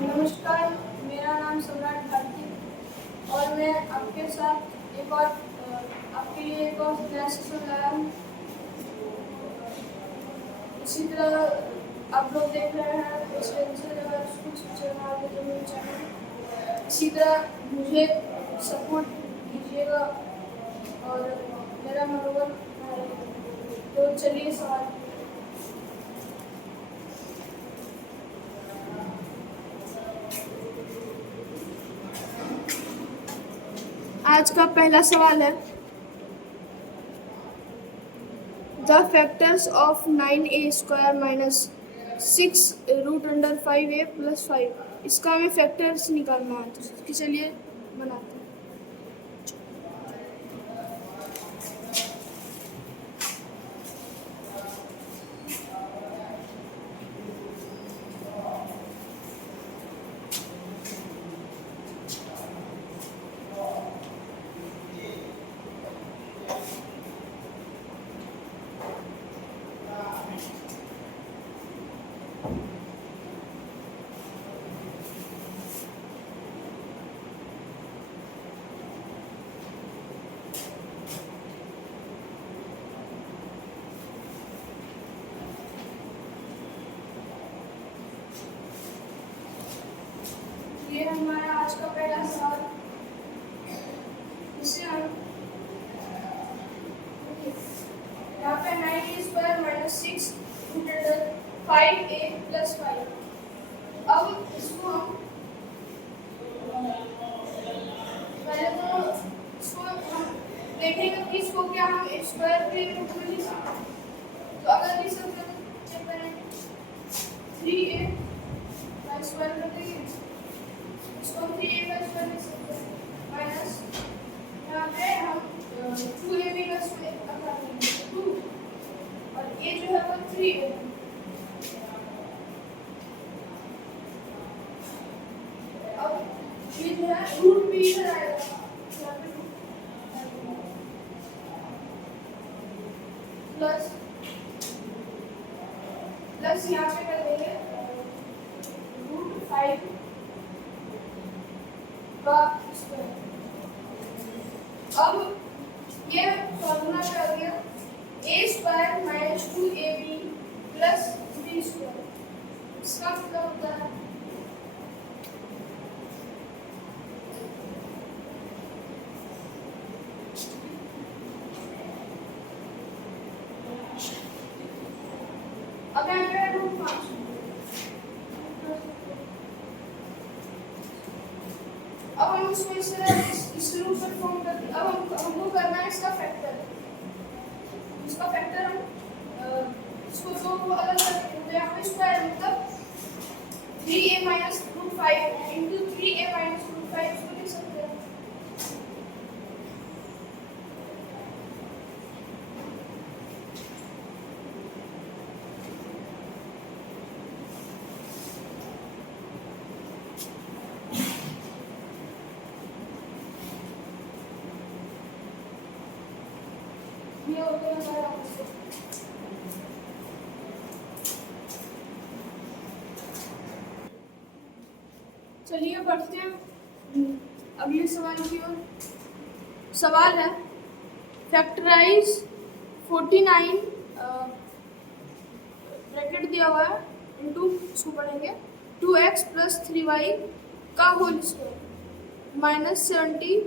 नमस्कार, मेरा नाम सम्राट भारती और मैं आपके साथ आपके लिए एक और नया सेशन लाया हूँ। इसी तरह आप लोग देख रहे हैं चैनल। इसी तरह मुझे सपोर्ट कीजिएगा और मेरा मनोबल बढ़ाइएगा। तो चलिए सवाल। आज का पहला सवाल है, the factors of 9a² minus 6√5a plus 5। इसका हमें फैक्टर्स निकालना है, तो चलिए बनाते हैं। ये हमारा आज का पहला सवाल। इससे हम यहाँ पे 9a² माइनस 6√5a प्लस 5। अब इसको हम पहले तो इसको हम देखेंगे कि इसको क्या हम स्क्वायर के रूप में लिख सकते हैं। तो अगर लिख सकते हैं तो चेक करें, 3a का स्क्वायर कर देंगे, इसको 3a का स्क्वायर लिख सकते हैं माइनस यहाँ पे हम 2ab का स्क्वायर कर देंगे 2 और a जो है वो 3a। अब ये जो है रूट भी इधर आएगा, प्लस प्लस यहाँ पे कर देंगे √5 का स्क्वायर। अब ये फॉर्मूला क्या हो गया, a² माइनस 2ab प्लस 3²। इसका मतलब होता है अब यहाँ पे √5। अब हम इसको इस तरह इस रूप में फॉर्म करते। अब हमको करना है इसका फैक्टर। इसका फैक्टर हम इसको दो को अलग करके तो यहाँ पे स्क्वायर मतलब 3a minus √5 into 3a minus √5 इसको लिख सकते हैं। ये हो गया हमारा आंसर। चलिए बढ़ते हैं अगले सवाल की ओर। सवाल है, फैक्टराइज 49 ब्रैकेट दिया हुआ है इंटू, इसको पढ़ेंगे 2x प्लस 3y का whole square minus 70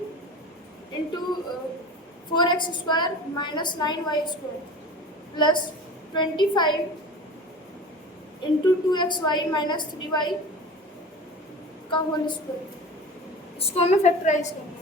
into 4x² minus 9y² plus 25 into 2xy minus 3y का होल स्क्वायर। इसको हमें फैक्टराइज करना है।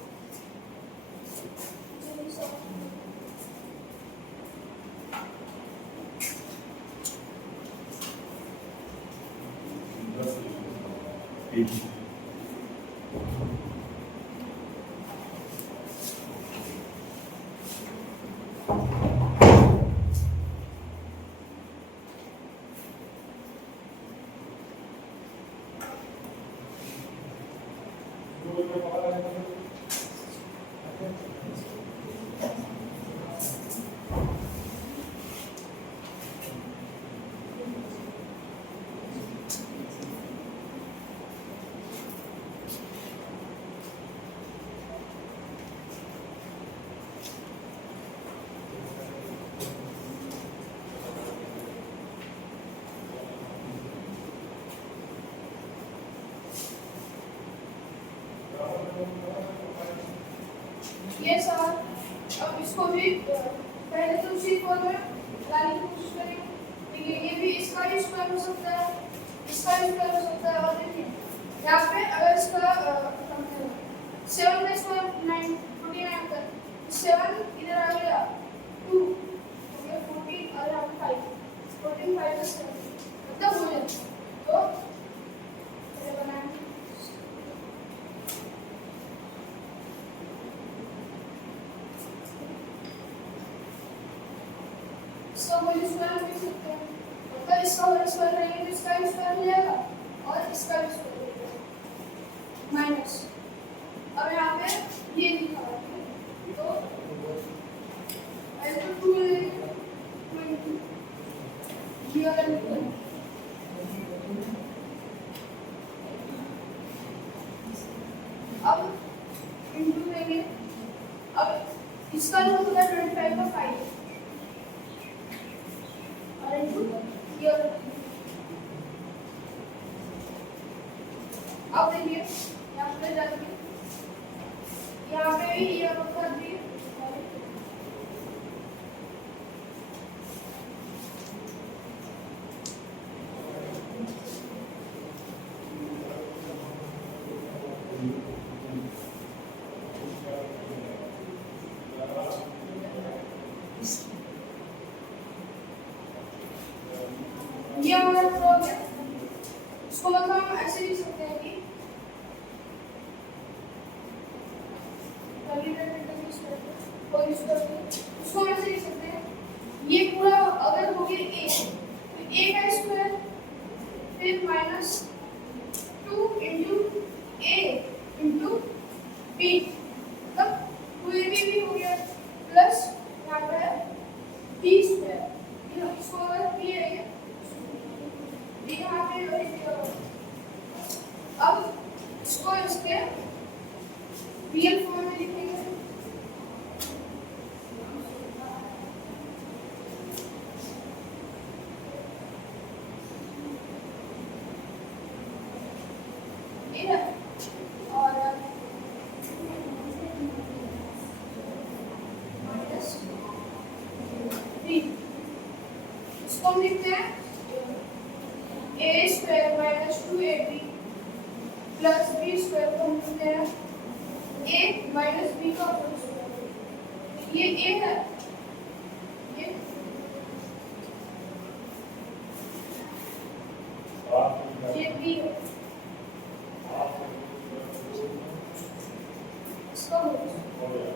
उसी फॉर्म में लाने की कोशिश करेंगे। देखिए ये भी इसका ही स्क्वायर हो सकता है, इसका ही स्क्वायर हो सकता है। और देखिए यहाँ पे अगर इसका 7 का स्क्वायर 9 49 आता है, 7 इधर आ गया 2 हो गया 14 और यहाँ पे 5 14 5 का स्क्वायर मतलब हो जाता है। तो ये बनाएंगे इसका होल स्क्वायर लिख सकते हैं। मतलब इसका होल स्क्वायर रहेगा तो इसका स्क्वायर हो जाएगा और इसका भी स्क्वायर हो जाएगा माइनस। अब यहाँ पे ये लिखा हुआ है तो पहले तो 2 ये वाला लिखो। अब इंटू देंगे। अब इसका जो होगा 25 का 5 और इंटू ये वाला। अब देखिए यहाँ पे जाके यहाँ पे भी ये वाला कर दिए। ये हमारा प्रूफ है। इसको मतलब हम ऐसे लिख सकते हैं कि उसको हम ऐसे लिख सकते हैं ये पूरा अगर हो गया a तो a का स्क्वायर फिर minus 2 into a into b तब 2ab भी हो गया प्लस यहाँ पे b स्क्वायर ये इसको अगर b है यहाँ पे अब इसको इसके रियल फॉर्म में लिखेंगे। और माइनस 3 इसको हम लिखते हैं a square minus 2ab plus b square को हम लिखते हैं a माइनस b का होल स्क्वायर। ये a है ये b है इसका whole square.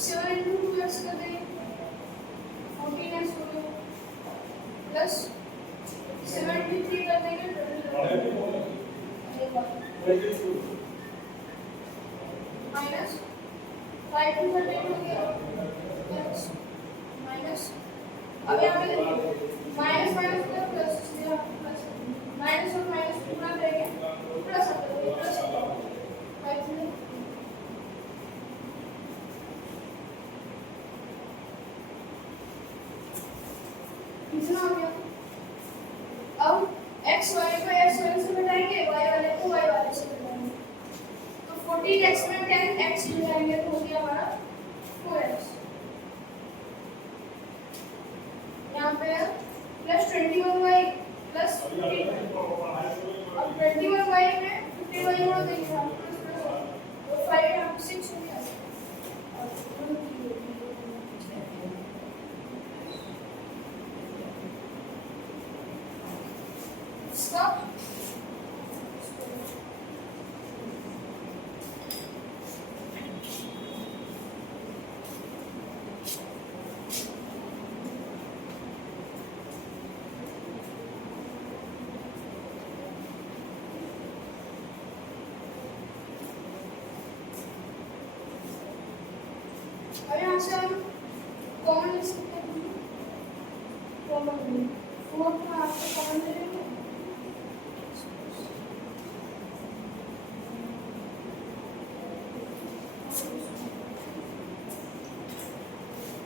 Seven into 2x कर देंगे 14x हो गया प्लस 73 कर देंगे माइनस 5 टू कर देंगे हो गया प्लस माइनस। अब यहाँ पे माइनस माइनस का प्लस प्लस माइनस और माइनस पूरा करेंगे प्लस प्लस 5 इतना हो गया। अब x वाले को x वाले से घटाएंगे y वाले को y वाले से घटाएंगे तो 14x में 10x घटाएंगे तो हो गया हमारा 4x। यहाँ पे प्लस 21y प्लस 15 अब 21y में 15y जोड़ देंगे तो 5 यहाँ पे 6 हो गया। Stop. अब यहाँ से हम कॉमन ले सकते हैं कॉमन 4 का आपको कॉमन ले लेंगे।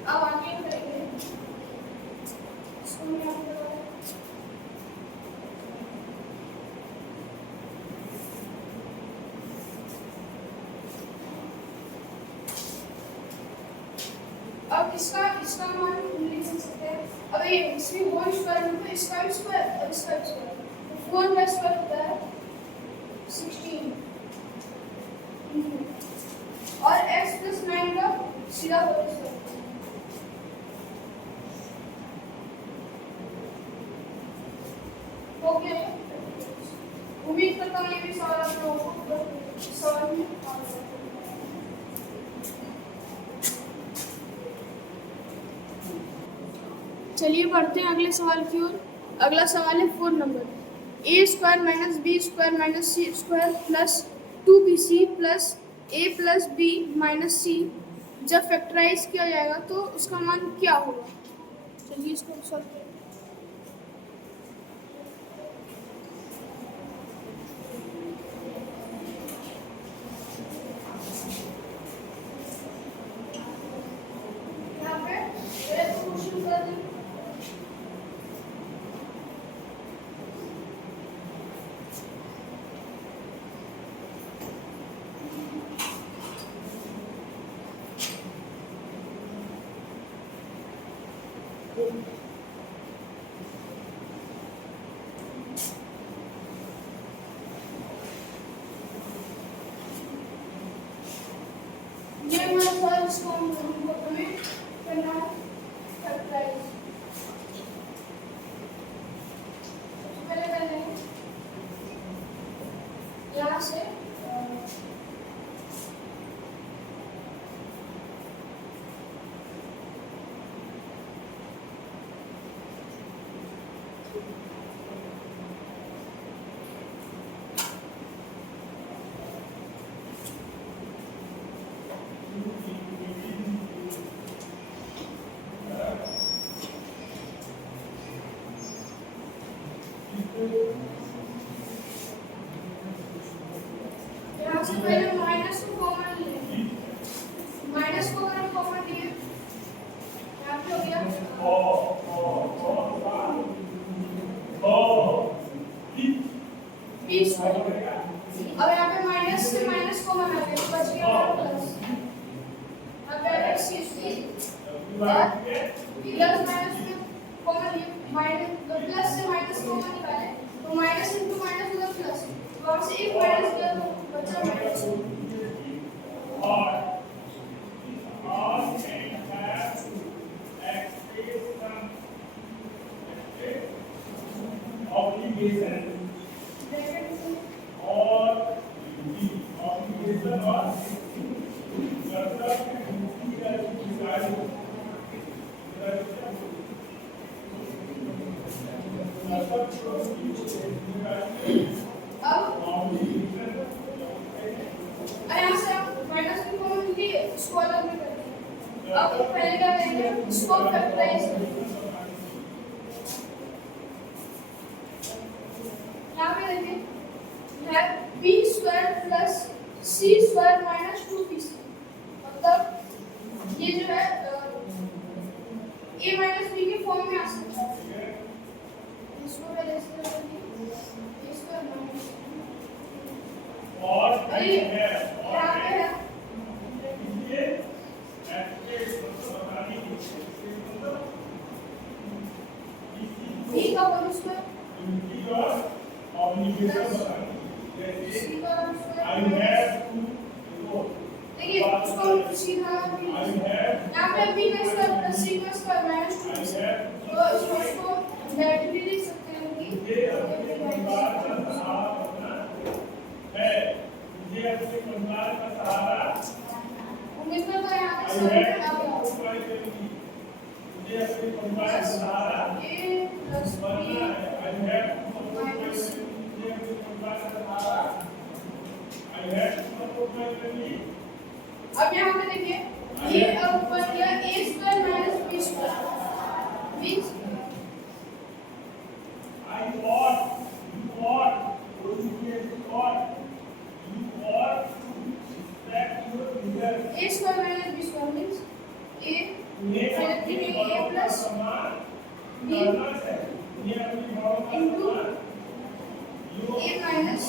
अब आगे करेंगे इसको यहाँ पे इसका इसका मान लिख सकते हैं। अब ये इसमें होल स्क्वायर में तो इसका भी स्क्वायर और इसका भी स्क्वायर, तो 4 का स्क्वायर होता है 16 और x प्लस 9 का सीधा होल स्क्वायर। हो गया ये? उम्मीद करता हूँ ये भी सवाल आप लोगों को समझ में आ गया। चलिए बढ़ते हैं अगले सवाल की ओर। अगला सवाल है 4 number. A square minus b square minus c square plus 2bc plus a plus b minus c जब फैक्टराइज किया जाएगा तो उसका मान क्या होगा? चलिए इसको सॉल्व करें। यहाँ पे पहले तो क्वेश्चन कर दें। ये हमारा सवाल इसको हमें करना है फैक्टराइज। सबसे पहले कर लेंगे यहाँ से यहाँ से पहले माइनस को कॉमन लें। माइनस को अगर हम कॉमन लिए यहाँ पे हो गया बी स्क्वायर। अब यहाँ पे माइनस से माइनस कॉमन आ गया तो बच गया हमारा प्लस। अब x और प्लस माइनस में कॉमन लिए माइनस प्लस से माइनस कॉमन निकाले तो माइनस इंटू माइनस होगा प्लस। वहाँ से एक माइनस गया तो बचा माइनस। यहाँ से हम माइनस को कॉमन लिए इसको अलग में करते हैं। अब पहले क्या करेंगे इसको फैक्टराइज करेंगे। यहाँ पे देखिए है बी स्क्वायर प्लस सी स्क्वायर माइनस 2bc मतलब ये जो है a माइनस बी के फॉर्म में आ सकता है। इसको पहले इस तरह करेंगे a स्क्वायर माइनस और ये यहाँ पे है b का होल स्क्वायर देखिए उसको सीधा यहाँ पे b का स्क्वायर प्लस c का स्क्वायर माइनस 2 तो इसको डायरेक्टली लिख सकते हैं कि उम्मीद करता हूं यहाँ पे समझ में आ गया। a प्लस b अब यहाँ पे देखिए ये अब बन गया a square minus b square b a square minus b square means a plus b into a minus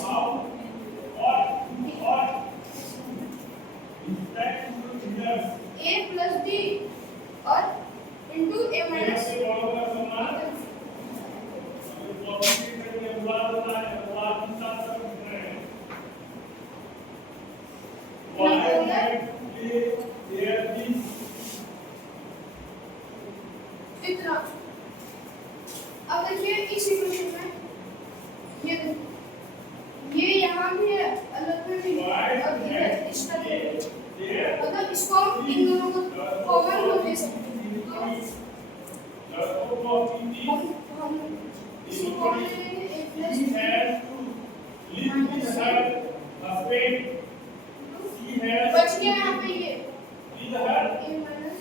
a plus b और इतना। अब देखिए इस इक्वेशन में ये देखिए, ये यहाँ भी है अलग में भी और इधर इसका भी है। मतलब इसको हम इन दोनों को कॉमन को दे सकते हैं। तो हम इसको कॉमन ले लेंगे a प्लस बच गया यहाँ पे ये a माइनस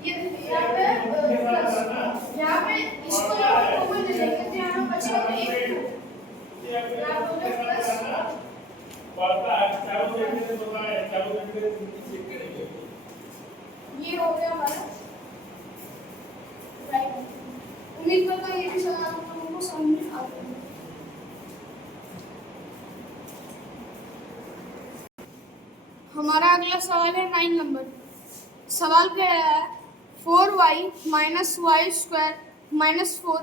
ये यहाँ पे इसको कॉमन ले लेंगे तो यहाँ पे बचेगा तो एक यहाँ पे प्लस ये हो गया हमारा राइट। उम्मीद करता हूँ ये भी सवाल आप लोगों को समझ में आ गया। हमारा अगला सवाल है 9 नंबर। सवाल कह रहा है 4y minus Y square minus 4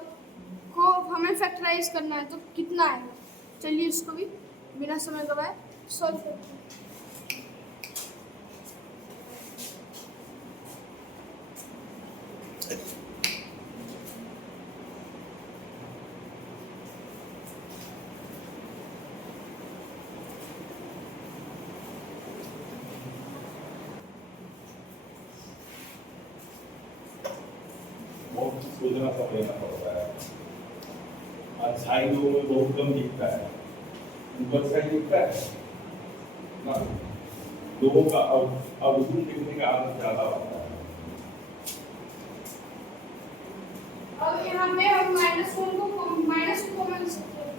को हमें फैक्टराइज करना है तो कितना आएगा। चलिए इसको भी बिना समय गवाए सॉल्व करते हैं। सोचना सा लेना पड़ता है। आज साइड में बहुत कम दिखता है, ऊपर साइड दिखता है ना। लोगों का अब जूम दिखने का आदत ज्यादा होता है। अब यहाँ पे हम -1 को माइनस को कॉमन ले सकते हैं।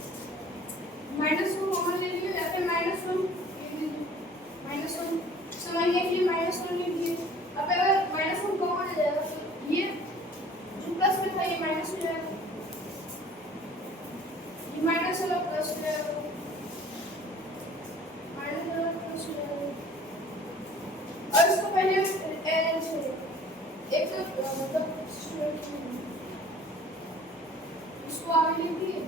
माइनस को कॉमन ले लिए या फिर -1 समझने के लिए -1 ले लिए। अब अगर -1 कॉमन ले जाएगा तो ये जो प्लस में था ये माइनस हो जाएगा, ये माइनस वाला प्लस हो जाएगा, माइनस वाला प्लस हो जाएगा। और इसको पहले एन से एक तो मतलब इसको आगे लिखिए।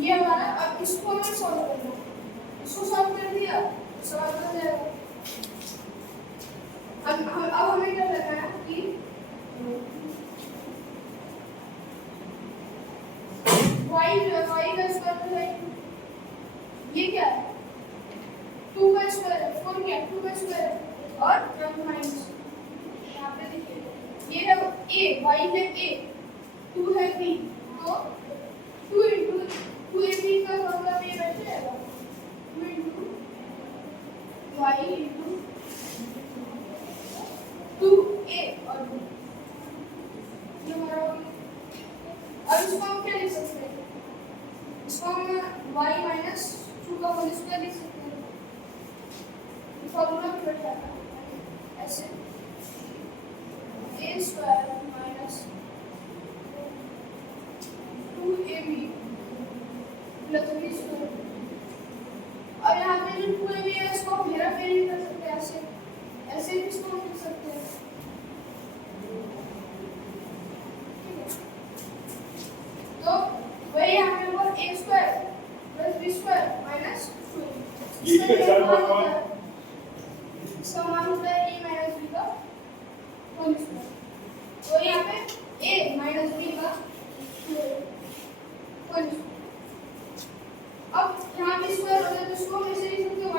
ये हमारा अब इसको हमें सॉल्व करना है। इसको सॉल्व कर दिया सवाल बन जाएगा। अब हमें क्या करना है कि y का स्क्वायर है, ये क्या है 2 का स्क्वायर है, 4 क्या 2 का स्क्वायर है और माइनस यहाँ पे देखिए ये है a, y है a, 2 है b, तो 2 into 2ab का फॉर्मूला में बैठ जाएगा 2 into y into 2a और b। ये हमारा अब इसको हम क्या लिख सकते हैं, इसको हम y माइनस 2 का होल स्क्वायर लिख सकते हैं। फॉर्मूला में बैठ जाता है ऐसे a square minus 2ab plus b square. और यहाँ पे जो 2ab है इसको हम हेरा फेरी कर सकते हैं, ऐसे ऐसे भी इसको लिख सकते हैं। तो वही यहाँ पे वो a square plus b square minus 2 इसका मान होता है a माइनस b का होल स्क्वायर। तो यहाँ पे a माइनस b का होल स्क्वायर। अब यहाँ पे स्क्वायर हो जाए तो इसको हम ऐसे लिख सकते हैं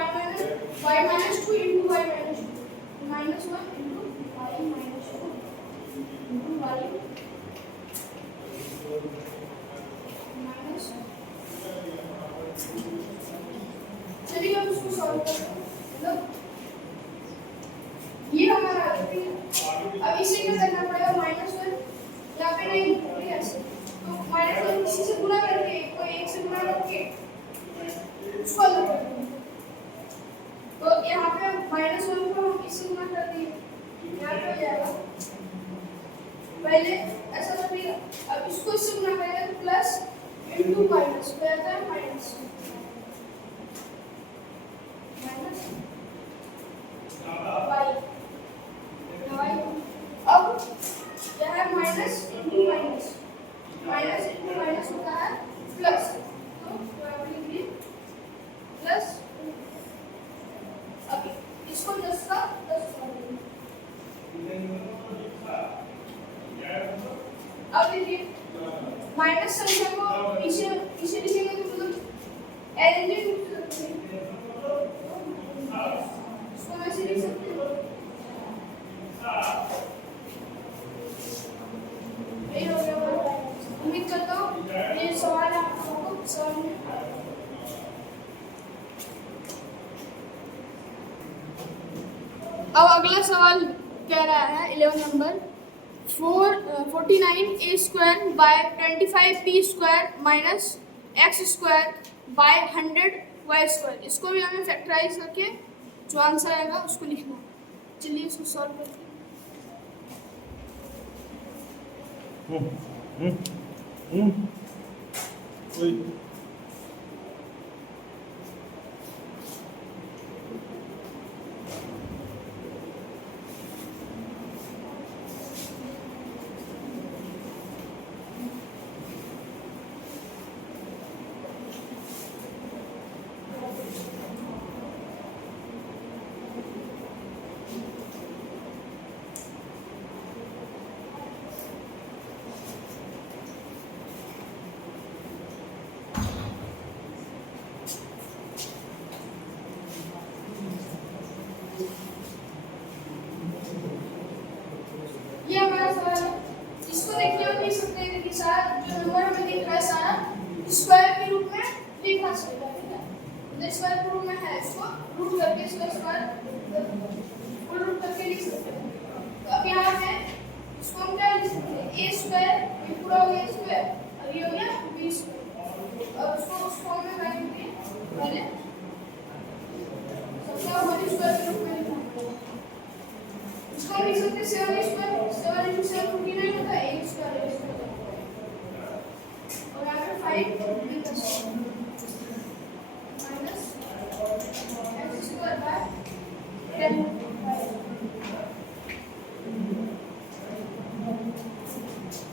y minus 2 into y minus 2 minus 1 into y minus 2 into y minus. चलिए अब इसको सॉल्व करते हैं। मतलब ये हमारा आ गया। अब इसे क्या करना पड़ेगा -1 यहाँ पे नहीं लिखोगे ऐसे, तो -1 किसी से गुणा करके कोई एक से गुणा करके सॉल्व कर देंगे। तो यहाँ पे -1 को हम इससे गुणा कर दिए, यहाँ पे हो जाएगा पहले ऐसा कर दिया। अब इसको इससे गुणा करेंगे तो प्लस इंटू माइनस हो जाता है माइनस वाई। अब क्या है माइनस इंटू माइनस होता है को पीछे पीछे लिखेंगे तो मतलब एलएनजी इसको ऐसे लिख सकते हैं। ये हो गया हमारा। उम्मीद करता हूँ ये सवाल आप लोगों को समझ में आया। अब अगला सवाल कह रहा है 11 number 49 a square by 25 b square minus x square by 100 y square. इसको भी हमें फैक्टराइज करके जो आंसर आएगा उसको लिखना है। चलिए इसको सॉल्व करते हैं। ये हमारा सवाल है। इसको देखिए हम लिख सकते हैं कि सारा जो नंबर हमें दिख रहा है सारा स्क्वायर के रूप में लिखा जाएगा, ठीक है। तो स्क्वायर के रूप में है, इसको रूट करके इसका स्क्वायर फुल रूट करके लिख सकते हैं। तो अब यहाँ पे इसको हम क्या लिख सकते हैं, a स्क्वायर ये पूरा हो गया स्क्वायर और ये हो गया b स्क्वायर। अब इसको उस फॉर्म में वैल्यू दें, पहले सबका होल स्क्वायर के रूप में लिखना है। इसको लिख सकते हैं 7 स्क्वायर 7 into 7 49 होता है, a स्क्वायर और यहाँ पे 5 माइनस x स्क्वायर बाय 10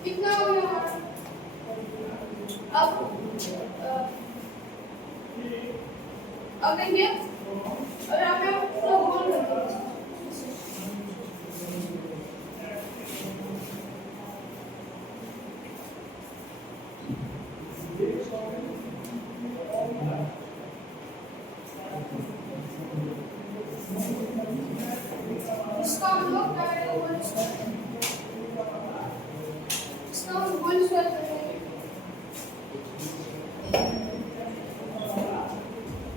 कितना हो गया हमारा। अब देखिए और यहाँ पे पूरा गोल कर दो। इसका हम लोग क्या करेंगे, गोल स्क्वायर इसका हम गोल स्क्वायर करेंगे।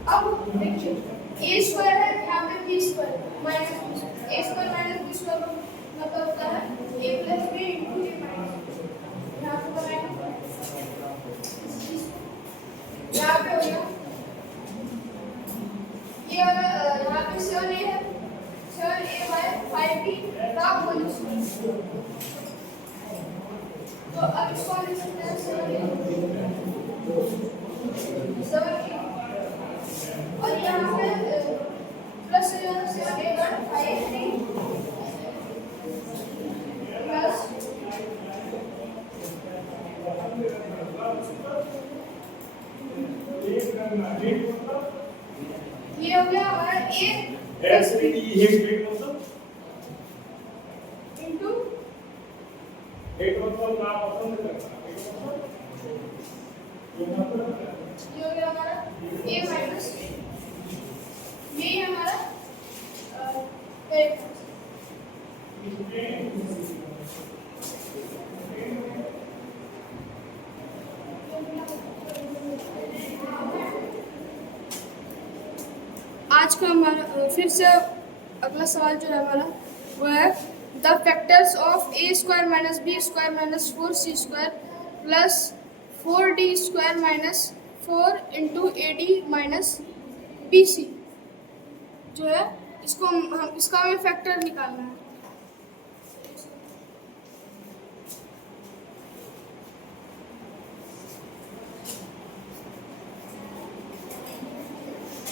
अब देखिए a स्क्वायर है, यहाँ पे b square minus a square minus b square मतलब होता है a plus b into a minus, यहाँ पे बनाएंगे यहाँ पे हो गया ये वाला यहाँ पे 7a है 7a बाय 5b का होल स्क्वायर। तो अब इसको हम लिख सकते हैं 7a और यहाँ पे plus 7a bye 5b plus ये हो गया हमारा a प्लस b इंटू ये हो गया हमारा a माइनस ये हमारा आज का हमारा फिर से अगला सवाल जो है हमारा वो है the factors of a square minus b square minus 4c square plus 4d square minus 4 into ad minus bc जो है इसको हम इसका हमें फैक्टर निकालना है।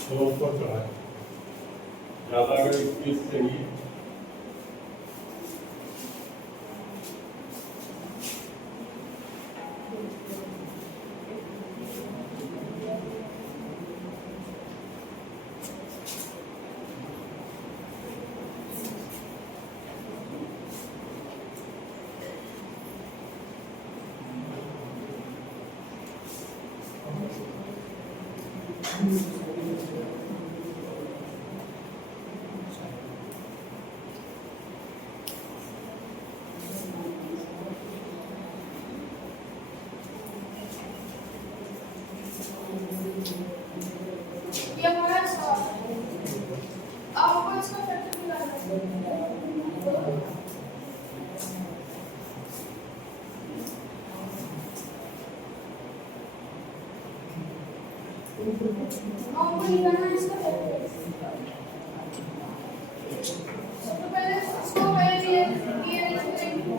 तो ऊपर चढ़ा है ज़्यादा अगर स्पेस चाहिए ये हमारा सवाल है। अब आपको इसका फैक्टर निकालना है। हमको निकालना है इसका फैक्टर। सबसे पहले इसको पहले ये करेंगे।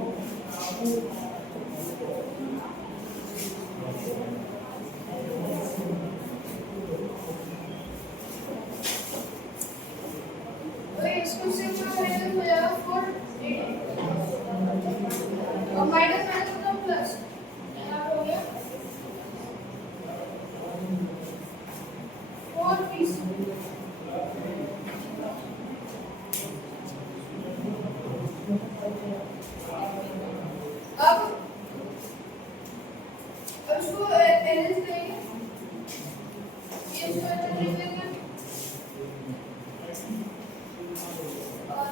इसको सिंपल करेंगे तो हो जाएगा 480 और माइनस माइनस मतलब प्लस यहाँ पे हो गया 4PC। अब इसको एरेंज करेंगे, ये इसको एरेंज करेंगे और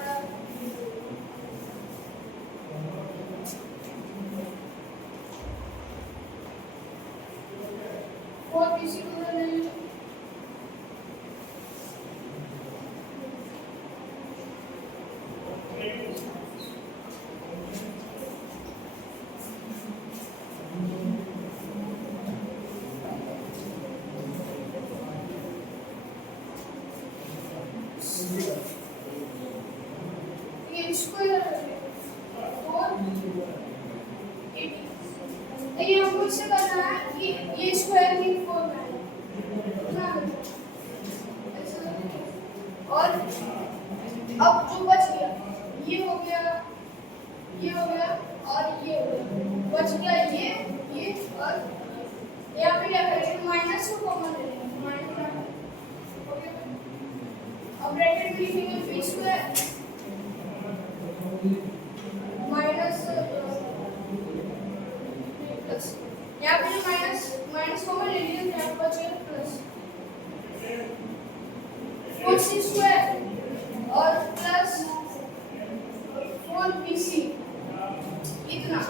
और किसी को नहीं ये इसको इधर रखेंगे 480। ये हमको इससे करना है कि ये स्क्वायर की फॉर्म है और अब जो बच गया ये हो गया, ये हो गया और ये हो गया, बच गया ये और यहाँ पे क्या करेंगे माइनस को कॉमन ले लेंगे, माइनस ओके। अब ब्रैकेट में लिखेंगे बी स्क्वायर माइनस प्लस, यहाँ पे माइनस माइनस कॉमन ले लिया तो यहाँ बच गया प्लस 4c स्क्वायर और प्लस 4bc इतना।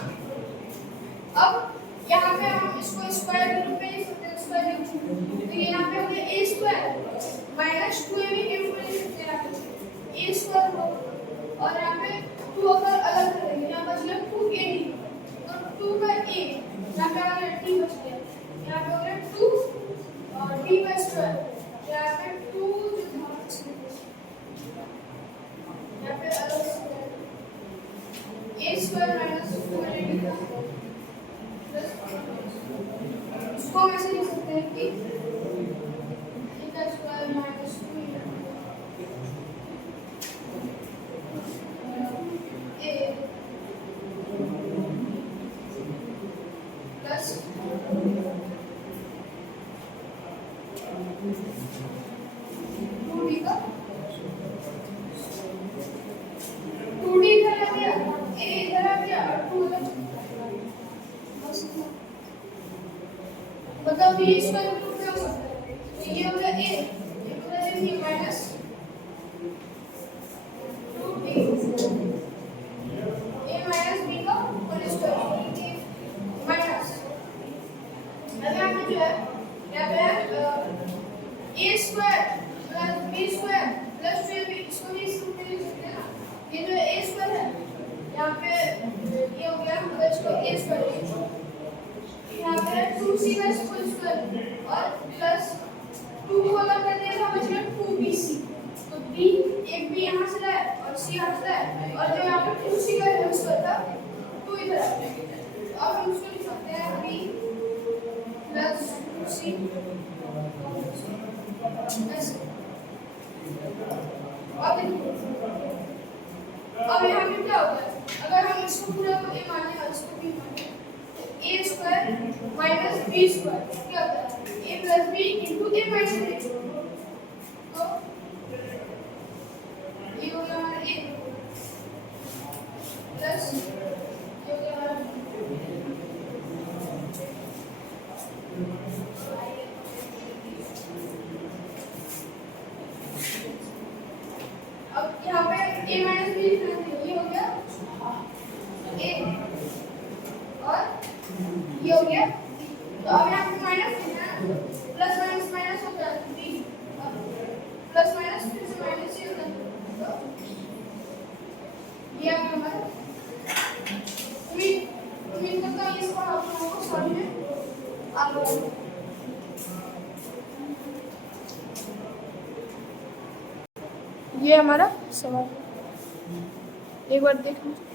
अब यहाँ पे हम इसको स्क्वायर के रूप में लिख सकते हैं, स्क्वायर तो यहाँ पे हो गया a स्क्वायर माइनस 2ab के रूप में लिख सकते हैं a स्क्वायर और यहाँ पे 2 अगर अलग करेंगे यहाँ बच गया 2ad तो 2 का a यहाँ पे आ गया t बच गया, यहाँ पे हो गया 2 और t का स्क्वायर यहाँ पे 2 यहाँ पे अलग a स्क्वायर माइनस 4ad इसको हम ऐसे लिख सकते हैं कि a का square minus 2a plus 2d का 2d इधर आ गया, a इधर आ गया और 2 उधर मतलब b स्क्वायर रूट में हो सकता है तो ये हो गया a, ये हो गया b minus 2d a minus b का होल स्क्वायर माइनस अब यहाँ पे जो है यहाँ पे है a square plus b square plus 2ab इसको भी इस रूप में लिख सकते हैं ना, ये जो a स्क्वायर है यहाँ पे ये हो गया मतलब इसको a स्क्वायर यहाँ पे 2c का स्क्वायर और प्लस 2 को अलग कर दिया बच गया 2bc तो b एक b यहाँ से लाया और c यहाँ से लाया और जो यहाँ पे 2c का स्क्वायर था 2 इधर आ गया तो अब हम इसको लिख सकते हैं b प्लस 2c ऐसे। अब यहाँ पे क्या होगा अगर हम इसको पूरा को a माने और इसको b माने a square minus b square क्या होता है a plus b into a minus b तो ये हो गया हमारा a प्लस ये हो गया हमारा b तो अब यहाँ पे माइनस है ना, प्लस माइनस माइनस होता है, प्लस माइनस फिर से माइनस ही होता है। तो ये हमारा उम्मीद करता हूँ इसको आप लोगों को समझ में आ गया। ये हमारा सवाल एक बार देख लीजिए।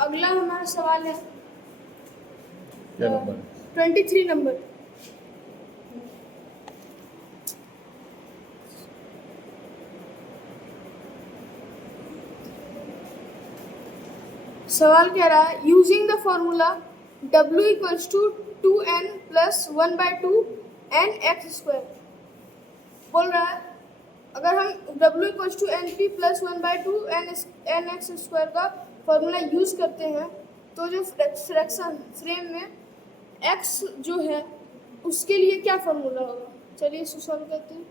अगला हमारा सवाल है क्या नंबर? 23 नंबर। सवाल कह रहा है using the formula W equals to 2n plus 1/2 n x square. बोल रहा है अगर हम W equals to N P plus 1/2 n x square का फॉर्मूला यूज़ करते हैं तो जो फ्रैक्शन फ्रेम में x जो है उसके लिए क्या फॉर्मूला होगा। चलिए इसको सॉल्व करते हैं।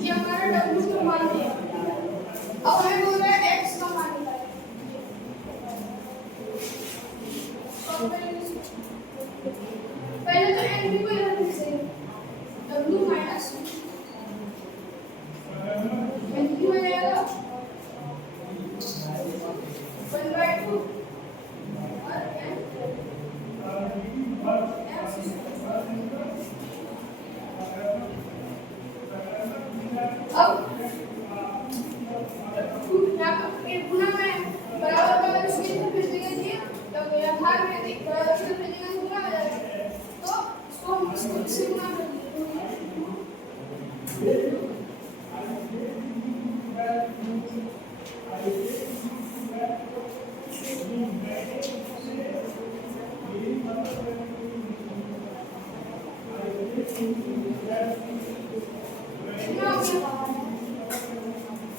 ये हमारा W का मान है। अब हमें बोल रहा है x का मान निकालें। पहले तो n भी को इधर लिख देंगे W माइनस n भी हो जाएगा 1/2 और n अब यहाँ पे गुना में बराबर बराबर इसकी तरफ भेज देंगे तो यह भाग में बराबर से भेजेंगे तो गुना हो जाएगा। तो इसको हम इससे गुना कर देंगे।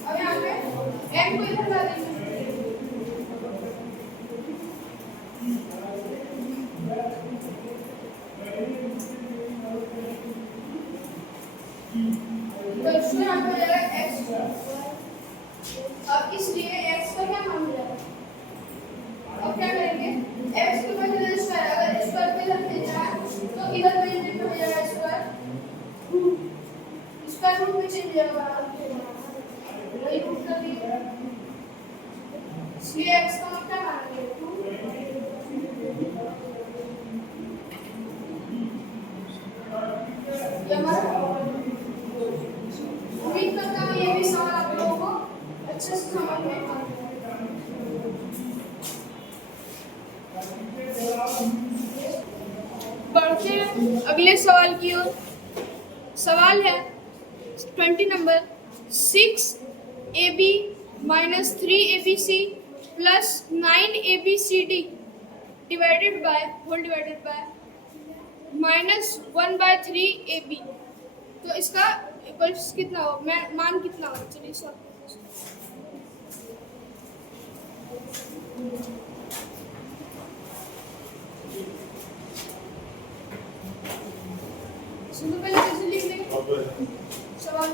अब यहाँ पे n को इधर ला देंगे। तो इसको यहाँ पे जाएगा x। अब इसलिए x का क्या मान मिलेगा। अब क्या करेंगे x के बजाय स्क्वायर, अगर स्क्वायर पे इधर भेजना है तो इधर भेजने पे हो जाएगा स्क्वायर रूट में चेंज हो जाएगा वही रूट कर दिए। इसलिए x का मान क्या मानेंगे 2। उम्मीद करता हूँ ये भी सवाल आप लोगों को अच्छे से समझ में आ गया। बढ़ते हैं अगले सवाल की ओर। सवाल है 20 number 6ab minus 3abc plus 9abcd divided by minus 1/3ab। तो इसका इक्वल्स कितना हो, मान कितना हो। चलिए सॉल्व सुनो पहले कैसे लिख देंगे सवाल।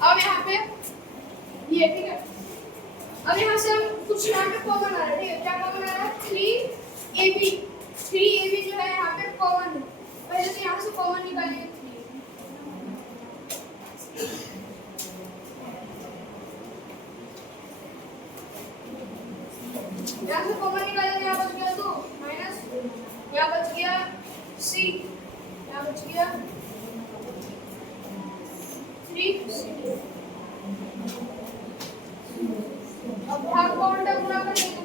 अब यहाँ पे ये ठीक है। अब यहाँ से हम कुछ यहाँ पे कॉमन आ रहा है। ठीक है क्या कॉमन आ रहा है 3ab जो है यहाँ पे कॉमन है। यहाँ बच गया 3CD। अब भाग को उल्टा गुना करेंगे।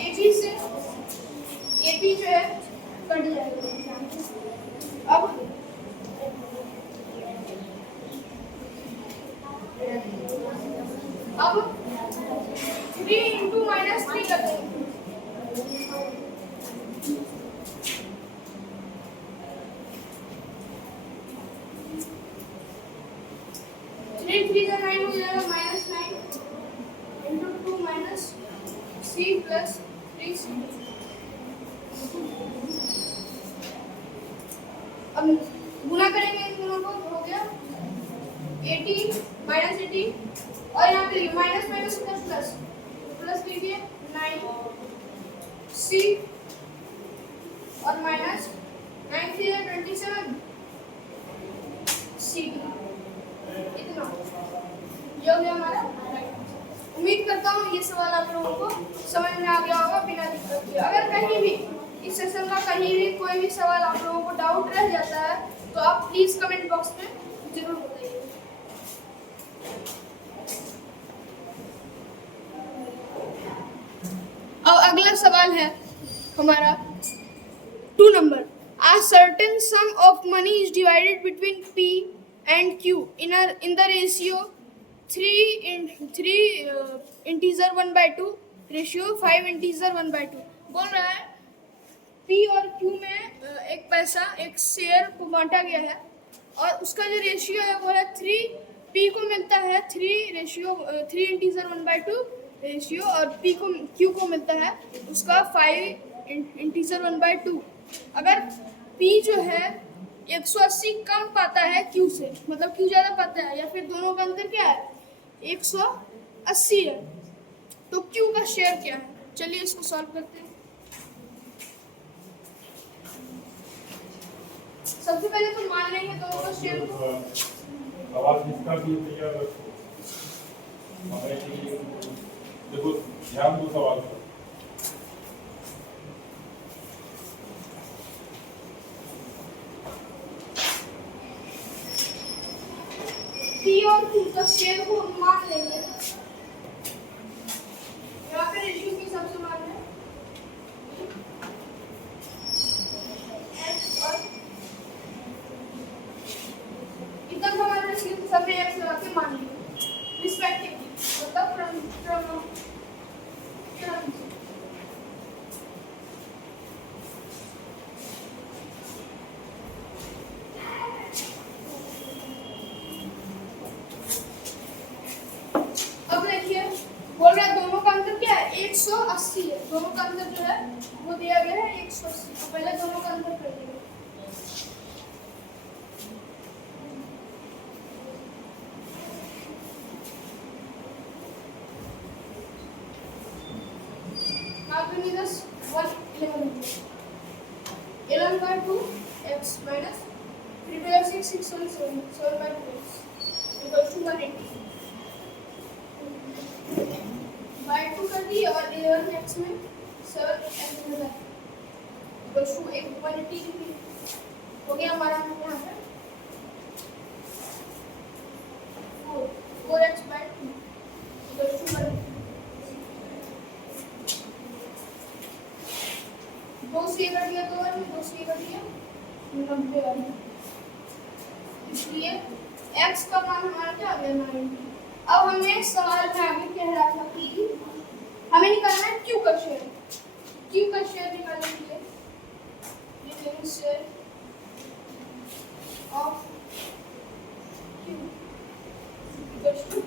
एजी से एपी जो है कट जाएगा। अब 3 इंटू -3 कर देंगे। 3 3 का 9 हो जाएगा -9 इंटू 2 -c प्लस 3c। अब गुना करेंगे इन दोनों को, हो गया 80 -80 और यहाँ पे माइनस माइनस प्लस प्लस लीजिए 9c और माइनस 9 3 27 c इतना ये हो गया हमारा। उम्मीद करता हूँ ये सवाल आप लोगों को समझ में आ गया होगा बिना दिक्कत के। अगर कहीं भी इस सेशन का कहीं भी कोई भी सवाल आप लोगों को डाउट रह जाता है तो आप प्लीज कमेंट बॉक्स में जरूर बताइए। अब अगला सवाल है हमारा 2 number. A certain sum of money is divided between P and Q in the ratio 3 integer 1/2 ratio 5 integer 1/2। बोल रहा है P और Q में एक पैसा एक शेयर को बांटा गया है और उसका जो रेशियो है वो है 3। P को मिलता है 3 इंटीजर 1/2 रेशियो और Q को मिलता है उसका 5 इंटीजर 1/2। अगर P जो है 180 कम पाता है Q से, मतलब Q ज़्यादा पाता है, या फिर दोनों का अंतर क्या है 180 है, तो Q का शेयर क्या है? चलिए इसको सॉल्व करते हैं। सबसे पहले तो मान लेंगे दोनों का शेयर को। सवाल जिसका भी तैयार रखो, देखो ध्यान दो सवाल पर। P और Q का शेयर को मान लेंगे। यहाँ पे रेशियो की सबसे मान है x और इतना हमारा रेशियो सबने x लगा के मान लिया रिस्पेक्टिवली, मतलब फ्रॉम बोल रहा है दोनों का अंतर क्या है 180 है। दोनों का अंतर जो है वो दिया गया है 180। तो पहले दोनों का अंतर कर देंगे। now 2 is 111 11/2 x minus 3 6 6 7/2 x equals to 180 by 2 कर दी और 11 x में 7 x मिला इक्वल टू 180 हो गया हमारा यहाँ पे 4x by 2 इक्वल टू 180। 2 से कट गया तो 2 से कट गया 90 वाला, इसलिए x का मान हमारा क्या आ गया 90। अब हमें सवाल में आगे कह रहा था कि हमें निकालना है Q का शेयर। Q का शेयर निकालने के लिए लिखेंगे share of Q equals to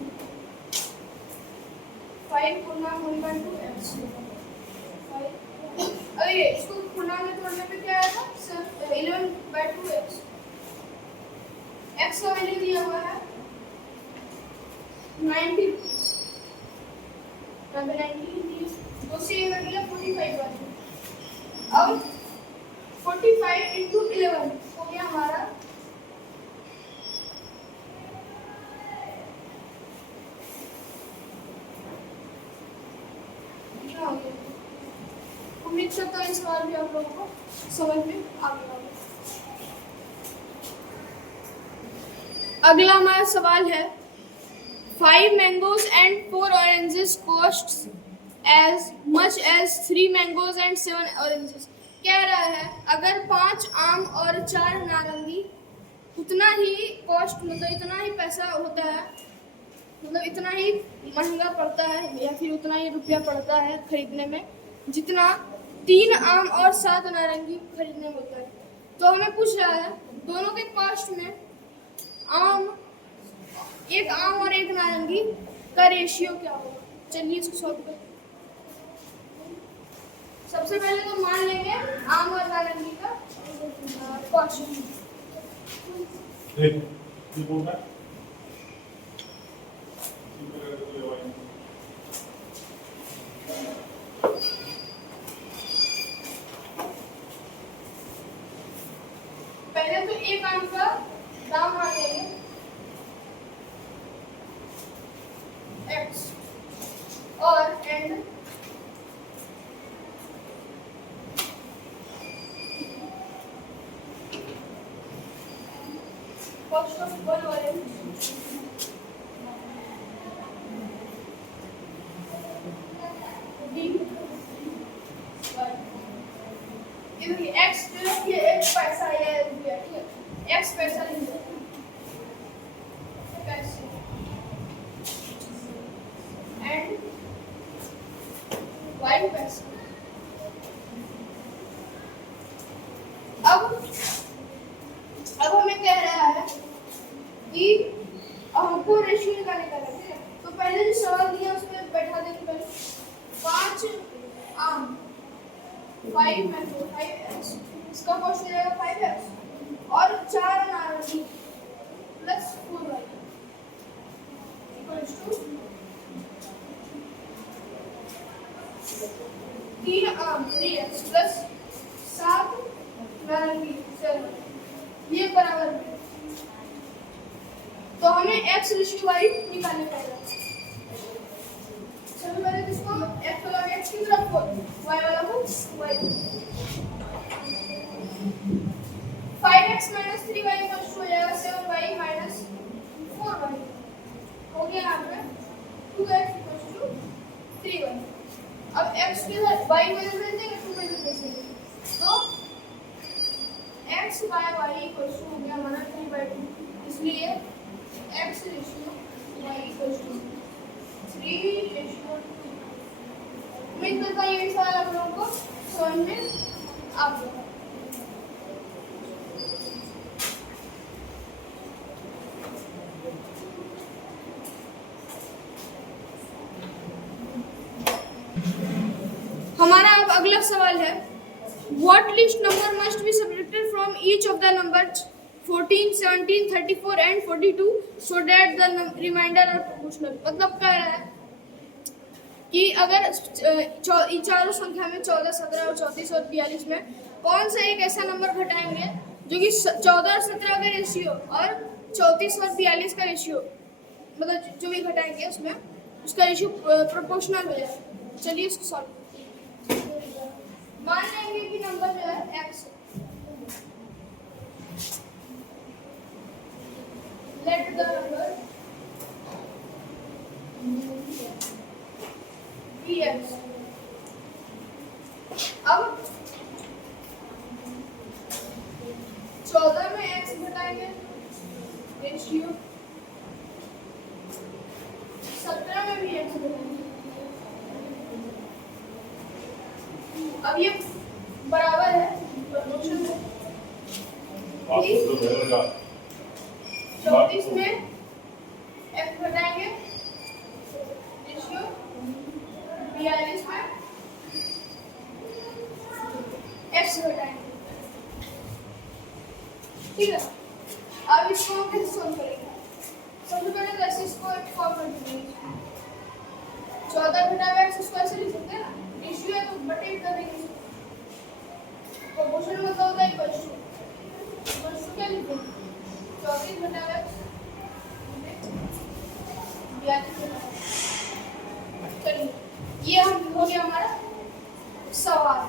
5 गुना 1/2 x 5। अरे इसको गुना में तोड़ने पे क्या आएगा 11/2 x। x का वैल्यू दिया हुआ है 90 रुपीस। तब 90 2 से ये कट गया 45 बार। अब 45 into 11 हो गया तो ये सवाल भी आप लोगों को समझ में आ गया होगा। अगला हमारा सवाल है 5 mangoes and 4 oranges costs as much as 3 mangoes and 7 oranges। कह रहा है अगर 5 आम और 4 नारंगी उतना ही कॉस्ट, मतलब इतना ही पैसा होता है, मतलब इतना ही महंगा पड़ता है या फिर उतना ही रुपया पड़ता है खरीदने में जितना 3 आम और 7 नारंगी खरीदने में होता है। तो हमें पूछ रहा है दोनों के कॉस्ट में एक आम और एक नारंगी का रेशियो क्या होगा। चलिए इसको सॉल्व करते हैं। सबसे पहले तो मान लेंगे आम और नारंगी का कॉस्ट। पहले तो एक आम का दाम मान लेंगे x और and cost of one orange x जो है ये x पैसा है, ठीक है, x पैसा लेंगे पैसे एंड y पैसा। अब हमें कह रहा है कि हमको रेशियो निकालने का है, ठीक है। तो पहले जो सवाल दिया उसमें बैठा देंगे पहले 5 आम 5 मैंगो 5x, इसका कॉस्ट हो जाएगा 5x और 4 नारंगी प्लस 4y इक्वल्स टू 3 आम 3x प्लस 7 नारंगी 7, ये बराबर है। तो हमें x रेशियो y निकालना पड़ेगा। सबसे पहले इसको x वाला x की तरफ को y वाला को y। 5x minus 3y equals to हो जाएगा 7y minus 4y। हो गया यहाँ पे 2x इक्वल्स टू 3y। अब x के साथ y वैल्यू भेज देंगे 2 वैल्यू भेज देंगे तो x by y equals to हो गया हमारा 3/2। इसलिए x ratio y equals to 3:2। उम्मीद करता हूँ ये सवाल आप लोगों को समझ में आ गया। हमारा अब अगला सवाल है What least number must be subtracted from each of the numbers 14, 17, 34 and 42 so that the remainder are proportional। मतलब कह रहा है कि अगर चारों संख्या में 14, 17 और 34 और 42 में कौन सा एक ऐसा नंबर घटाएंगे जो कि 14 और 17 का रेशियो और 34 और 42 का रेशियो, मतलब जो भी घटाएंगे उसमें उसका रेशियो प्रोपोर्शनल हो जाए। चलिए इसको सॉल्व मान लेंगे कि नंबर जो है x, let the number be x। अब 14 में x घटाएंगे रेशियो, 17 में भी x घटाएंगे। अब ये बराबर है प्रोपोर्शन है। 34 में x घटाएंगे रेशियो, 42 में x घटाएंगे, ठीक है। अब इसको हम कैसे सॉल्व करेंगे। सबसे पहले तो ऐसे इसको एक फॉर्म कर देंगे 14 घटावे x, इसको ऐसे लिख सकते हैं ना, रेशियो है तो बटे कर देंगे। प्रोपोर्शन मतलब होता है इक्वल्स टू क्या लिखेंगे 34 घटावे x 42 घटावे। चलिए ये हम हो गया हमारा सवाल।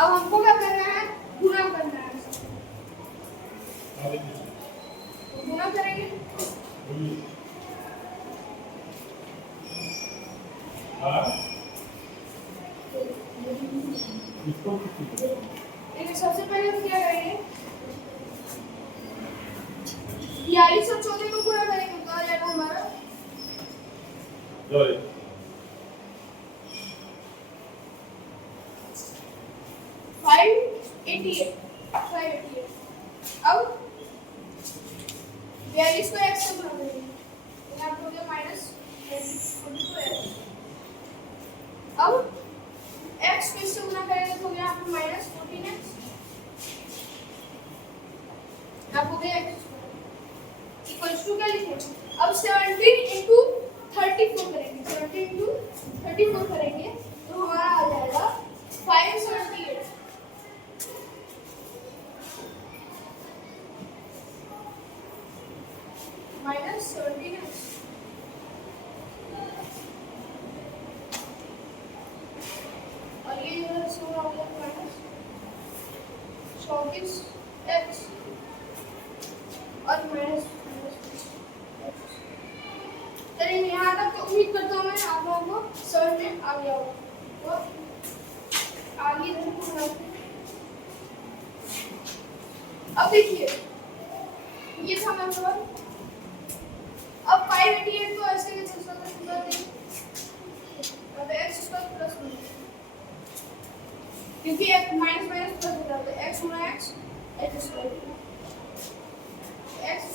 अब हमको क्या करना है, गुना करना है। तो गुना करेंगे, देखिए सबसे पहले हम क्या करेंगे, 42 और 14 को गुना करेंगे तो आ जाएगा हमारा 588। अब 42 को x से गुना करेंगे तो यहाँ पे हो गया -42x। अब x को इससे गुना करेंगे तो यहाँ पे -14x। अब हो गया x इक्वल्स टू क्या लिखेंगे, अब 17 इंटू 34 करेंगे, 17 इंटू 34 करेंगे तो हमारा आ जाएगा 578 -17x। और ये जो है इसमें हो गया -34x और माइनस। चलिए यहाँ तक तो उम्मीद करता हूँ मैं आप लोगों को समझ में आ गया होगा। तो आगे अब देखिए ये था हमारे पास। अब 588 को ऐसे के चल सकते हैं, अब x स्क्वायर प्लस 1 क्योंकि x माइनस माइनस प्लस हो जाता है, x गुना x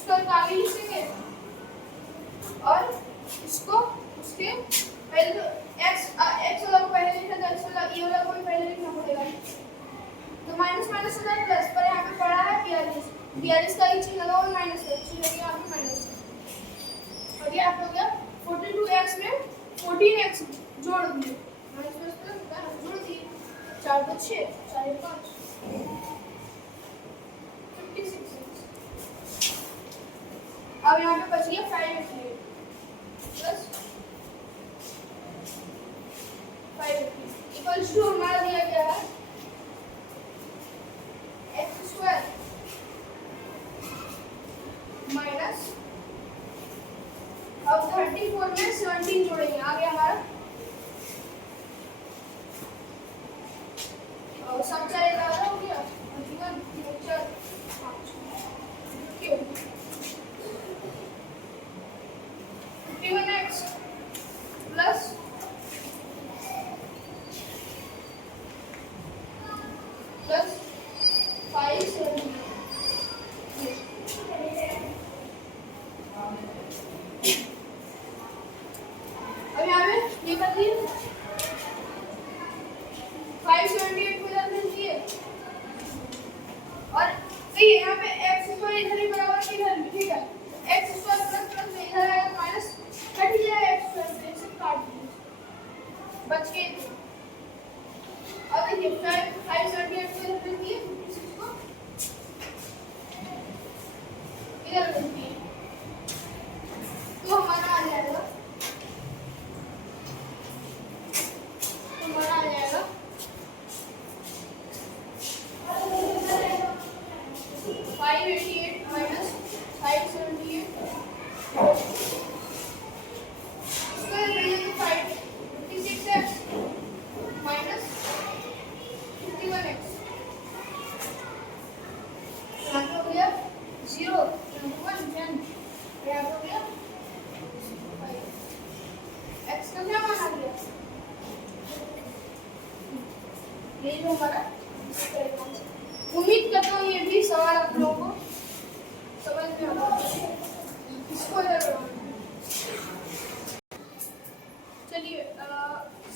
स्क्वायर का आगे लिखेंगे और इसको उसके पहले तो x वाला को पहले लिखा था, x वाला ये वाला को भी पहले लिखना पड़ेगा। तो माइनस माइनस हो जाए प्लस, पर यहाँ पे पड़ा है 42 का ही चिन्ह लगा और माइनस है, चिन्ह लगे यहाँ पे माइनस। और ये आप हो गया 42x में 14x जोड़ दिए, माइनस प्लस प्लस जोड़ दिए, 4 तो 6 4 5 56। अब यहाँ पे बच गया 588 प्लस 588 इक्वल्स टू हमारा दिया गया है x स्क्वायर माइनस, अब 34 में 17 जोड़ेंगे, आ गया हमारा और सब चलेगा हो गया 51x प्लस प्लस 570। अब यहाँ पे ये कर दिए 578 को इधर लिख दिए और देखिए यहाँ पे x स्क्वायर इधर ही बराबर इधर भी, ठीक है, x स्क्वायर प्लस प्लस में इधर आएगा माइनस, कट जाएगा x स्क्वायर से, इसे काट दीजिए बच गए। अब देखिए 578 को इधर लिख दिए, 56 को इधर लिख दिए तो हमारा आ जाएगा 588 minus 578 square value to 56x minus 51x यहाँ पे हो गया 0 1 10 यहाँ पे हो गया 5 x का क्या मान आ गया, ये जो हमारा उम्मीद करता हूँ ये भी सवाल आप लोगों को समझ में आया। इसको चलिए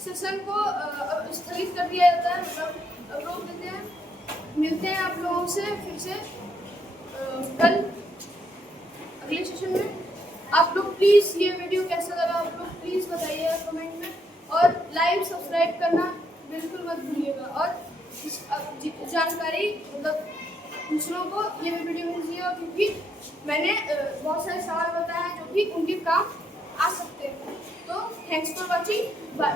सेशन को अब स्थगित कर दिया जाता है, मतलब अब रोक देते हैं। मिलते हैं आप लोगों से फिर से कल अगले सेशन में। आप लोग प्लीज़ ये वीडियो कैसा लगा आप लोग प्लीज़ बताइएगा कमेंट में, और लाइक सब्सक्राइब करना बिल्कुल मत भूलिएगा, और जानकारी मतलब दूसरों को ये वीडियो भेजिएगा, क्योंकि मैंने बहुत सारे सवाल बताए हैं जो कि उनके काम आ सकते हैं। तो थैंक्स फॉर वॉचिंग, बाय।